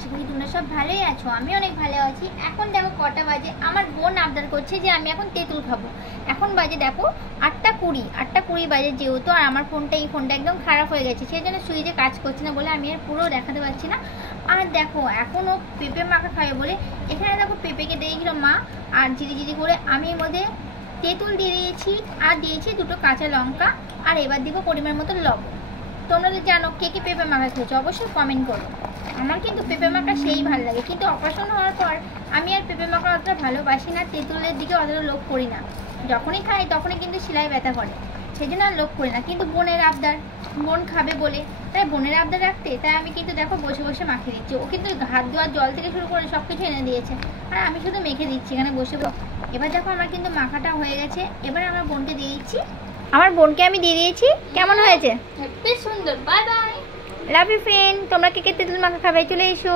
আশা করি তোমরা সব ভালোই আছো। আমি অনেক ভালো আছি। এখন দেখো কটা বাজে, আমার বোন আবদার করছে যে আমি এখন তেঁতুল খাবো। এখন বাজে দেখো 8:20 বাজে যেহেতু, আর আমার এই ফোনটা একদম খারাপ হয়ে গেছে, সেই জন্য সুইচে কাজ করছে না বলে আমি আর পুরো দেখাতে পারছি না। আর দেখো এখনও পেঁপে মাখা খাবে বলে এখানে দেখো পেঁপেকে দিয়েছিল মা, আর জিরি করে আমি এর মধ্যে তেঁতুল দিয়ে দিয়েছি, আর দিয়েছি 2টো কাঁচা লঙ্কা, আর এবার দিব পরিমাণ মতো লবণ। তোমরা তো জানো কে কে পেঁপে মাখা খেয়েছো, অবশ্যই কমেন্ট করো। আমার কিন্তু পেঁপে মাখা সেই ভালো লাগে, কিন্তু অপারেশন হওয়ার পর আমি আর পেঁপে মাখা অতটা ভালোবাসি না, তেঁতুলের দিকে অতটা লোভ করি না। যখনই খাই তখনই কিন্তু সেলাই ব্যথা করে, সেই জন্য আর লোভ করি না। কিন্তু বোনের আবদার, বোন খাবে বলে, তাই বোনের আবদার রাখতে তাই আমি কিন্তু দেখো বসে বসে মাখিয়ে দিচ্ছি। ও কিন্তু হাত ধোয়ার জল থেকে শুরু করে সব কিছু এনে দিয়েছে, আর আমি শুধু মেখে দিচ্ছি এখানে বসে। এবার দেখো আমার কিন্তু মাখাটা হয়ে গেছে, এবার আমার বোনকে দিয়ে দিচ্ছি। আমার বোনকে আমি দিয়ে দিয়েছি। কেমন হয়েছে? বেশ সুন্দর। Bye bye, love you friend. তোমরা কে কে তেঁতুল মাখা খাবে চলে এসো।